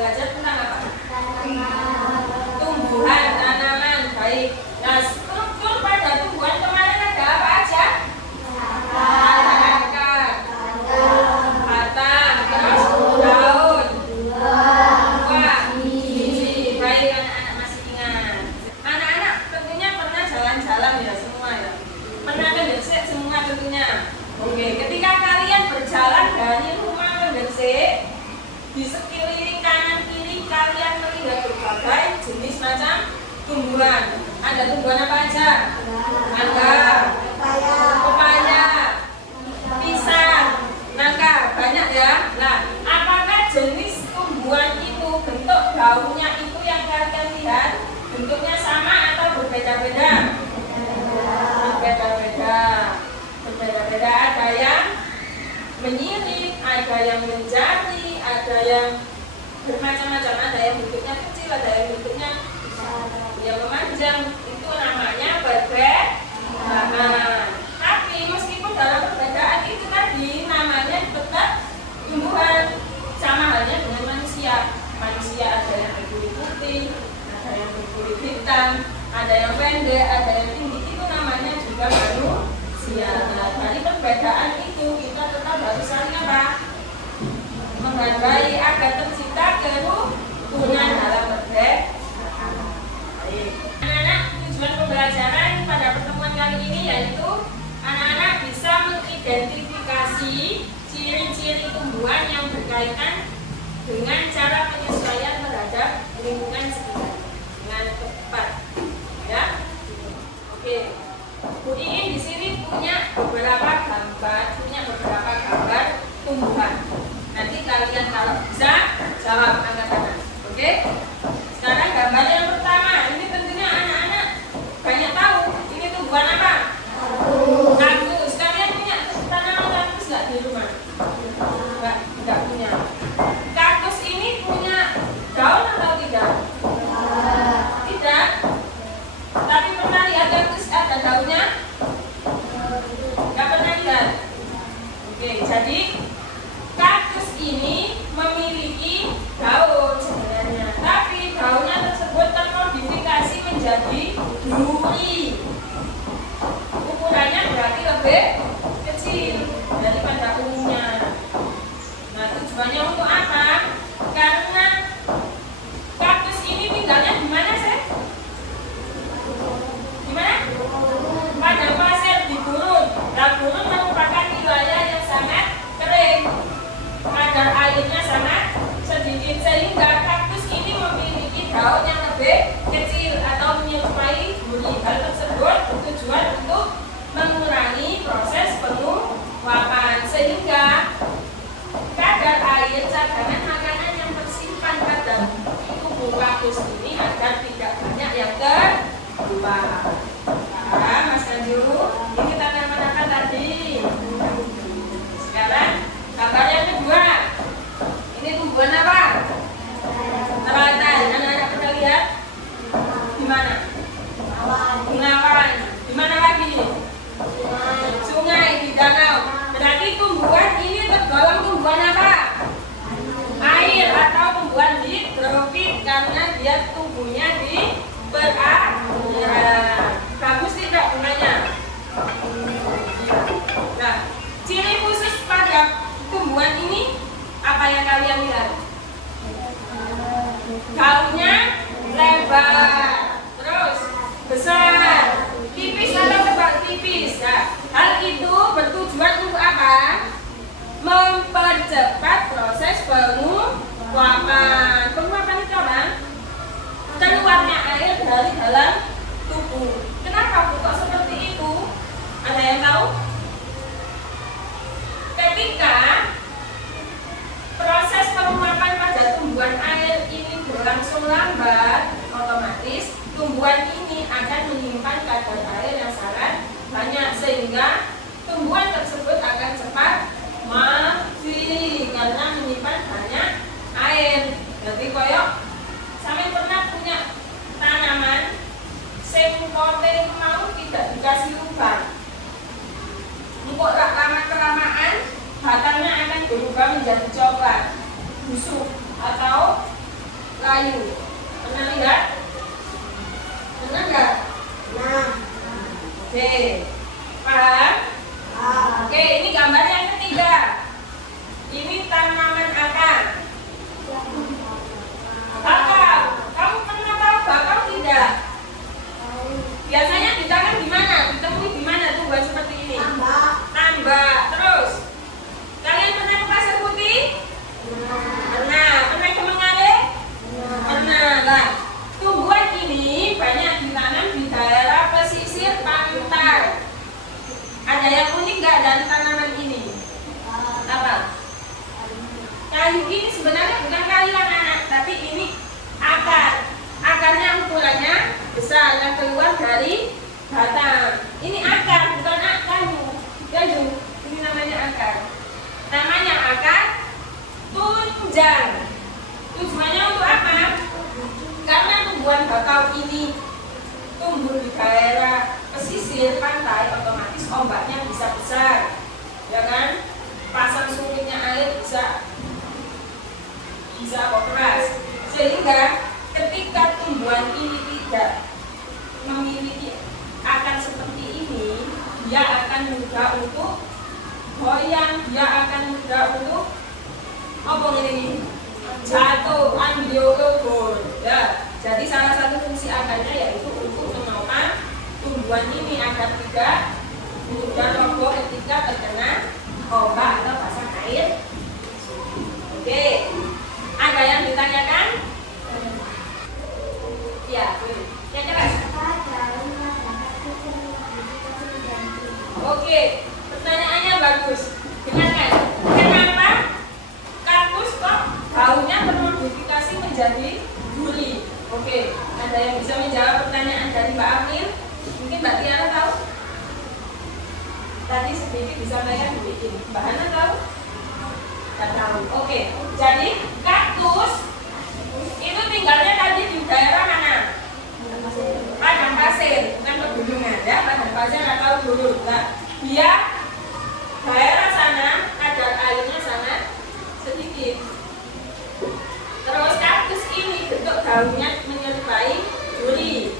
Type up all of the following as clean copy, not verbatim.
belajar tentang apa? Tumbuhan, tanaman, baik. Nah, struktur pada tumbuhan kemarin ada apa aja? Ada akar, batang, terus daun, buah, biji. Baik, anak-anak masih ingat. Anak-anak tentunya pernah jalan-jalan ya semua ya. Pernah ke Gresik semua tentunya. Oke, ketika kalian berjalan dari rumah ke Gresik, di sekeliling kanan kiri kalian melihat berbagai jenis macam tumbuhan. Ada tumbuhan apa aja? Mangga, pepaya, pisang, nangka, banyak ya. Nah, apakah jenis tumbuhan itu bentuk daunnya itu yang kalian lihat bentuknya sama atau berbeda-beda? Berbeda-beda. Berbeda-beda, ada yang menyirip, ada yang menjadi, ada yang bermacam-macam, ada yang bentuknya kecil, ada yang bentuknya yang memanjang. Itu namanya perbedaan. Tapi meskipun dalam perbedaan itu tadi namanya tetap tumbuhan. Sama halnya dengan manusia. Manusia ada yang berkulit putih, ada yang berkulit hitam, ada yang pendek, ada yang tinggi. Itu namanya juga manusia. Nah, dari perbedaan itu kita tetap harus saling apa? Menghargai agar tercipta kerukunan dalam perbedaan. Anak-anak, tujuan pembelajaran pada pertemuan kali ini yaitu anak-anak bisa mengidentifikasi ciri-ciri tumbuhan yang berkaitan dengan cara penyesuaian terhadap lingkungan sekitar dengan tepat. Ya, oke. Bu Iin di sini punya beberapa gambar tumbuhan. Nanti kalian kalau bisa jawab angkat tangan. Oke? Sekarang gambar yang pertama. Ini tentunya anak-anak banyak tahu. Ini tumbuhan apa? Kaktus. Kalian punya tanaman kaktus nggak di rumah? Nggak punya. Kaktus ini punya daun atau tidak? Tidak. Tapi pernah lihat kaktus ada daunnya? Nggak pernah lihat. Oke, jadi kaktus ini memiliki daun sebenarnya, tapi daunnya tersebut termodifikasi menjadi duri. Ukurannya berarti lebih kecil daripada umumnya. Nah, tujuannya untuk apa? Karena kaktus ini tinggalnya di mana sih? Di mana? Pada pasir di gurun. Nah, gurun merupakan wilayah yang sangat kering. Kadar airnya sangat sedikit sehingga kaktus ini memiliki daun yang lebih kecil atau menyerupai duri. Hal tersebut bertujuan untuk mengurangi proses penguapan sehingga kadar air cadangan makanan yang tersimpan pada tubuh kaktus ini agar tidak banyak yang terbuang. Nah, Mas Anju, ini tanaman apa tadi? Sekarang gambar yang kedua. Ini tumbuhan apa? Teladan. Anak-anak pernah lihat? Di mana? Gunawan. Di mana lagi? Sungai, di danau. Berarti tumbuhan ini tergolong tumbuhan apa? Air atau tumbuhan hidrofit karena dia tumbuhnya di perairan. Bagus tidak bunganya? Nah, ciri khusus pada tumbuhan ini apa yang kalian lihat? Daunnya lebar, terus besar, tipis atau tebal tipis. Nah, hal itu bertujuan untuk apa? Mempercepat proses penguapan. Penguapan itu apa? Keluarnya air dari dalam tubuh. Kenapa kok seperti itu? Ada yang tahu? Ketika proses penguapan pada tumbuhan air ini berlangsung lambat, otomatis tumbuhan ini akan menyimpan kadar air yang sangat banyak sehingga tumbuhan tersebut akan cepat mati karena menyimpan banyak air. Jadi koyok sampai pernah punya tanaman sing pote mau tidak dikasih lubang. Engkau lama-kelamaan batangnya akan berubah menjadi coklat busuk atau kayu. Pernah lihat? Pernah nggak? Nah. Oke, paham? Oke, ini gambar yang ketiga. Ini tanaman akar. Bakau. Kamu pernah tahu bakau tidak? Biasanya ditanam di mana? Ditemui di mana tumbuhan seperti ini? Tambak. Terus, kalian pernah ke pasir putih? Pernah. Pernah ke Mengalir? Pernah. Lah, tumbuhan ini banyak ditanam di daerah pesisir pantai. Ada yang unik nggak dari tanaman ini? Apa? Kayu ini sebenarnya bukan kayu anak-anak, tapi ini akar. Akarnya ukurannya besar yang keluar dari batang. Ini akar, bukan kayu. Kayu. Ini namanya akar. Namanya akar tunjang. Tujuannya untuk apa? Karena tumbuhan bakau ini tumbuh di daerah pesisir pantai, otomatis ombaknya bisa besar, ya kan? Pasang surutnya air bisa keras, sehingga ketika tumbuhan ini tidak memiliki akar seperti ini, dia akan mudah untuk goyang, dia akan mudah untuk apa ini? Jatuh, ambliopol. Ya, jadi salah satu fungsi akarnya yaitu untuk menopang tumbuhan ini agar tidak mudah roboh ketika terkena ombak atau pasang air. Oke, ada yang ditanyakan? Ya, yang keras. Oke, pertanyaannya bagus. Dengarkan. Kenapa kaktus kok daunnya termodifikasi menjadi duri? Oke, ada yang bisa menjawab pertanyaan dari Mbak April? Mungkin Mbak Tiara tahu? Tadi sedikit disampaikan sedikit. Mbak Hana tahu? Tidak tahu. Oke, jadi kaktus itu tinggalnya tadi di daerah mana? Padang pasir, bukan pegunungan ya. Padang pasir atau gurun. Nah, dia daerah sana kadar airnya sangat sedikit. Terus kaktus ini bentuk daunnya menyerupai duri.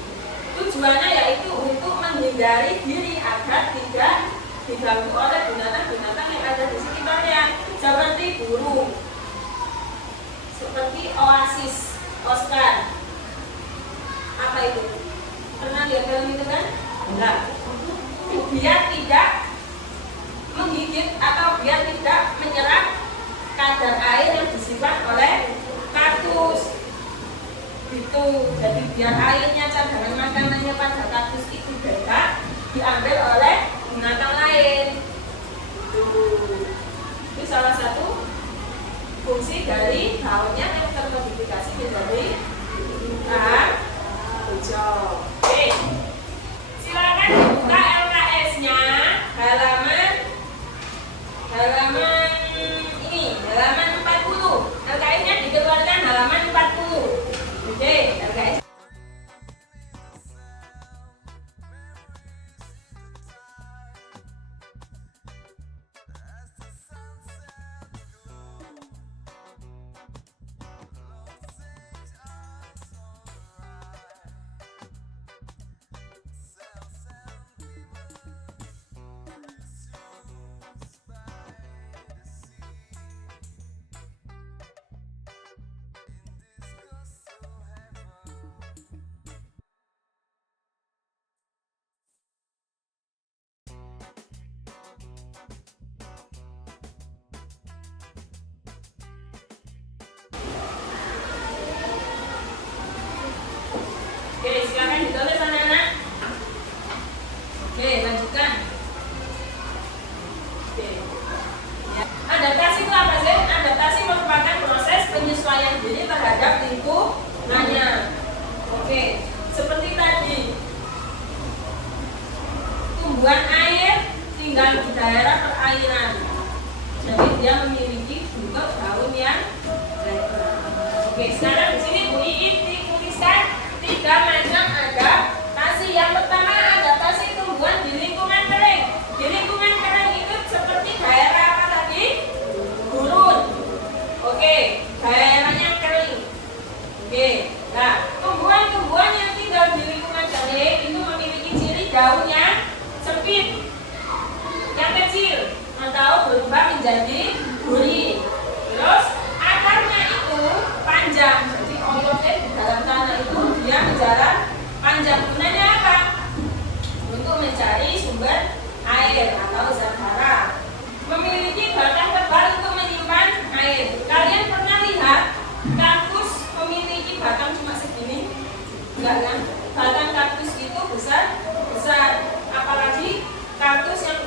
Tujuannya yaitu untuk menghindari diri agar tidak diganggu oleh binatang-binatang yang ada di sekitarnya, seperti burung, seperti oasis, Oscar. Apa itu? Pernah lihat film itu kan? Enggak. Biar tidak menggigit atau biar tidak menyerap kadar air yang disimpan oleh kaktus. Itu jadi biar airnya, cadangan makanannya pada kaktus itu tidak diambil oleh binatang lain. Itu salah satu fungsi dari daunnya yang termodifikasi menjadi hijau. Oke, silakan dibuka LKS-nya halaman ini, halaman 40. LKS-nya dikeluarkan halaman 40. Oke, LKS. Oke, silakan ditulis anak-anak. Oke, lanjutkan. Oke. Ya. Adaptasi itu apa sih? Adaptasi merupakan proses penyesuaian diri terhadap lingkungannya. Oke, seperti tadi, tumbuhan air tinggal di daerah perairan, jadi dia memiliki bentuk daun yang lebar. Oke, sekarang di sini Bu Iin dituliskan 3 macam adaptasi. Yang pertama, adaptasi tumbuhan di lingkungan kering. Di lingkungan kering itu seperti daerah apa tadi? Gurun. Oke, daerahnya kering. Oke, enggak kan? Batang kaktus itu besar, apalagi kaktus yang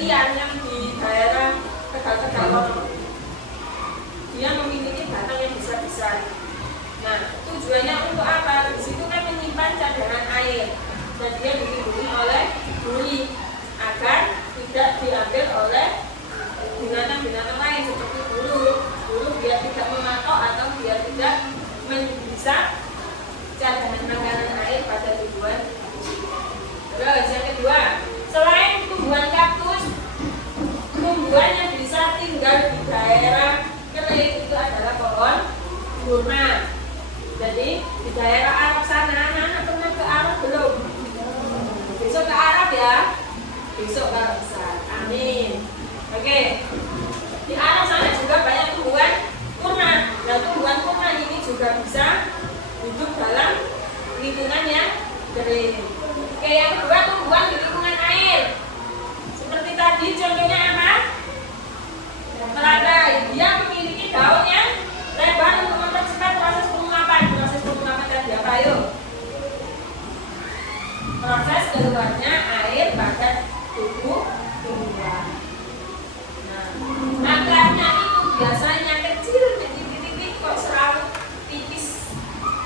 liar yang di daerah Tegal-Tegal, dia memiliki batang yang besar-besar. Nah, tujuannya untuk apa? Di situ kan menyimpan cadangan air dan dia dilindungi oleh duri agar tidak diambil oleh binatang-binatang lain seperti burung biar tidak mematok atau biar tidak bisa cadangan makanan air pada tumbuhan. Terus yang kedua, selain tumbuhan kaktus, tumbuhan yang bisa tinggal di daerah kering itu adalah pohon kurma. Jadi di daerah Arab sana, anak-anak pernah ke Arab belum? Besok ke Arab ya, besok kalau bisa. Amin. Oke. Di Arab sana juga banyak tumbuhan kurma. Dan tumbuhan kurma ini juga bisa hidup dalam lingkungan yang kering. Oke, yang kedua tumbuhan di lingkungan air. Seperti tadi contohnya apa? Telagai. Dia memiliki daun yang lebar untuk mempercepat proses penguapan. Proses penguapan tadi apa? Ayo. Proses keluarnya air pada tubuh tumbuhan. Nah, akarnya itu biasanya kecil, titik-titik kok selalu tipis.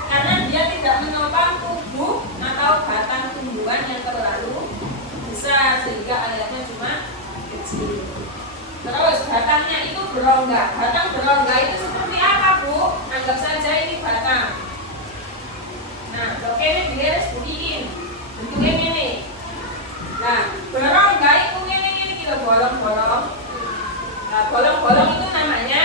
Karena dia tidak menopang tubuh atau batang tumbuhan yang terlalu besar sehingga airnya cuma kecil. Terus batangnya itu berongga. Batang berongga itu seperti apa, Bu? Anggap saja ini batang. Nah, oke ini diiris buniin. Bentuknya ini. Nah, berongga itu ini kita bolong-bolong. Nah, bolong-bolong itu namanya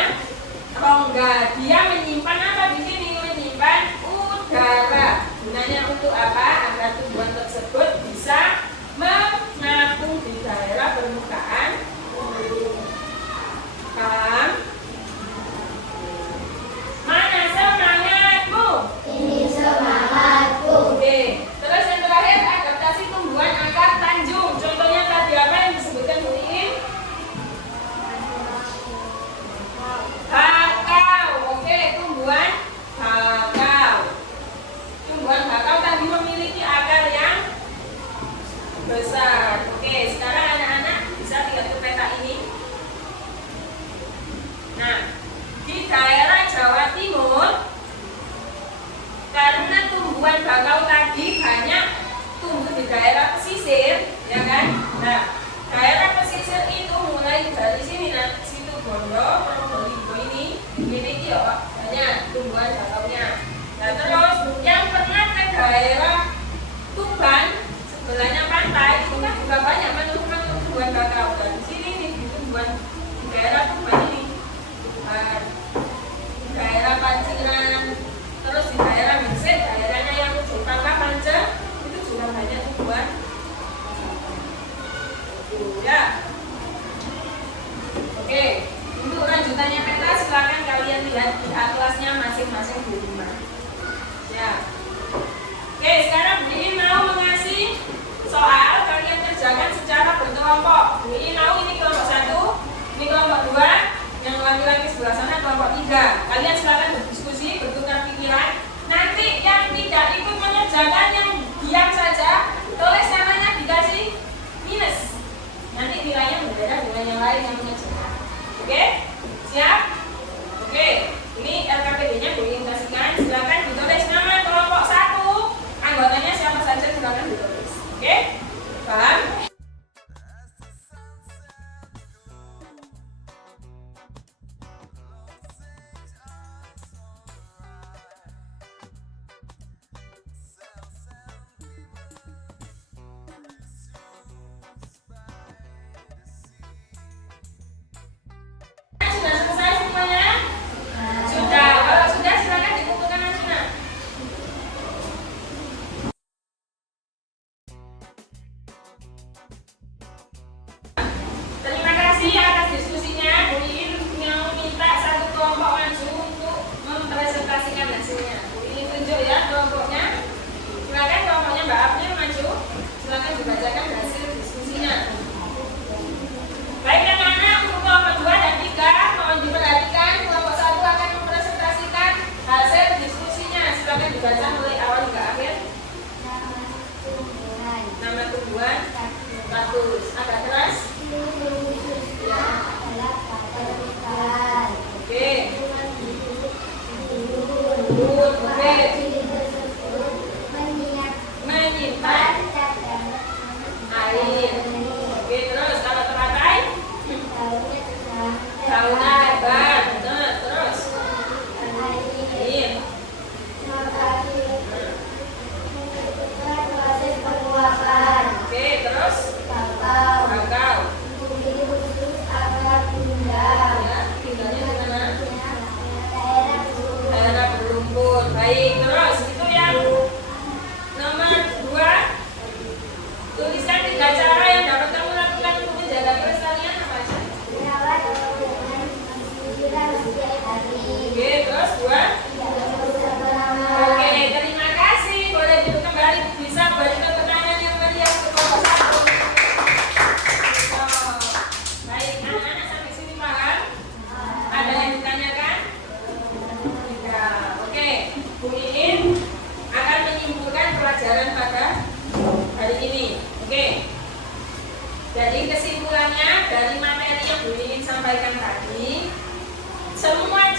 rongga. Dia menyimpan apa di sini? Menyimpan udara. Gunanya untuk apa? Agar tumbuhan tersebut bisa mengapung di daerah permukaan. Paham? Mana semangatmu? Ini semangatku. Oke. Terus yang terakhir adaptasi tumbuhan akar tanjung. Contohnya tadi apa yang disebutkan Bu Iin? Bakau. Oke, tumbuhan bakau. Tumbuhan bakau tadi memiliki akar yang besar. Oke, sekarang anak-anak bisa lihat ke peta ini. Nah, di daerah Jawa Timur, karena tumbuhan bakau tadi banyak tumbuh di daerah pesisir, ya kan? Nah, daerah pesisir itu mulai dari sini, nah, situ Bondo, Probolinggo ini memiliki banyak tumbuhan bakaunya. Nah, terus yang pernah ke daerah Tuban, sebelahnya pantai, itu kan juga banyak menemukan tumbuhan bakau. Dan di sini nih, tumbuhan di daerah Tuban ini. Di daerah Paciran, terus di daerah Mesir, daerahnya yang ujung Pangkal Panca, itu juga banyak tumbuhan. Ya. Oke, untuk lanjutannya peta silakan kalian lihat di atlasnya masing-masing di rumah. Ya. Oke, sekarang Bu Iin mau mengasih soal kalian kerjakan secara berkelompok. Bu Iin mau ini kelompok 1, ini kelompok 2. Yang laki-laki sebelah sana kelompok 3. Kalian silakan berdiskusi, bertukar pikiran. Nanti yang tidak ikut mengerjakan, yang diam saja, tulis namanya dikasih minus. Nanti nilainya berbeda dengan yang lain yang mengerjakan. Oke? Siap? Oke. Ini LKPD-nya Bu Iin kasihkan. Silakan ditulis nama kelompok 1. Anggotanya siapa saja silakan ditulis. Oke? Paham?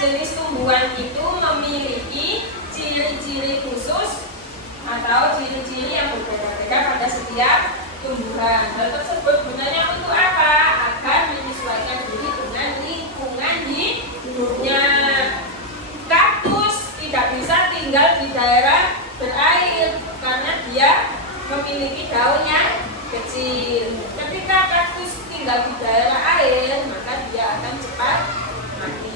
jenis tumbuhan itu memiliki ciri-ciri khusus atau ciri-ciri yang berbeda-beda pada setiap tumbuhan. Hal tersebut gunanya untuk apa? Agar menyesuaikan diri dengan lingkungan hidupnya. Kaktus tidak bisa tinggal di daerah berair karena dia memiliki daun yang kecil. Ketika kaktus tinggal di daerah air, maka dia akan cepat mati.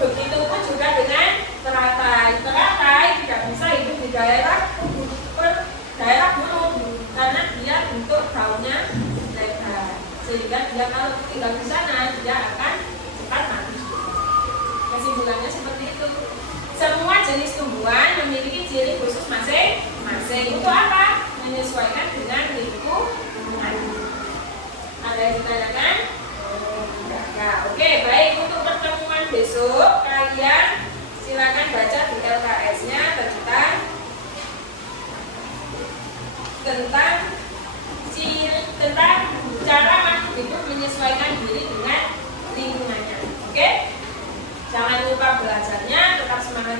Begitupun juga dengan teratai. Teratai tidak bisa hidup di daerah gunung karena dia bentuk daunnya lebar, sehingga dia kalau tinggal di sana dia akan cepat mati. Kesimpulannya seperti itu. Semua jenis tumbuhan memiliki ciri khusus masing-masing. Untuk apa? Menyesuaikan dengan lingkungan. Ada yang ditanyakan? Enggak. Oke, baik. Untuk pertemuan besok kalian silakan baca di LKS-nya tentang cara makhluk hidup menyesuaikan diri dengan lingkungannya. Oke? Jangan lupa belajarnya, tetap semangat.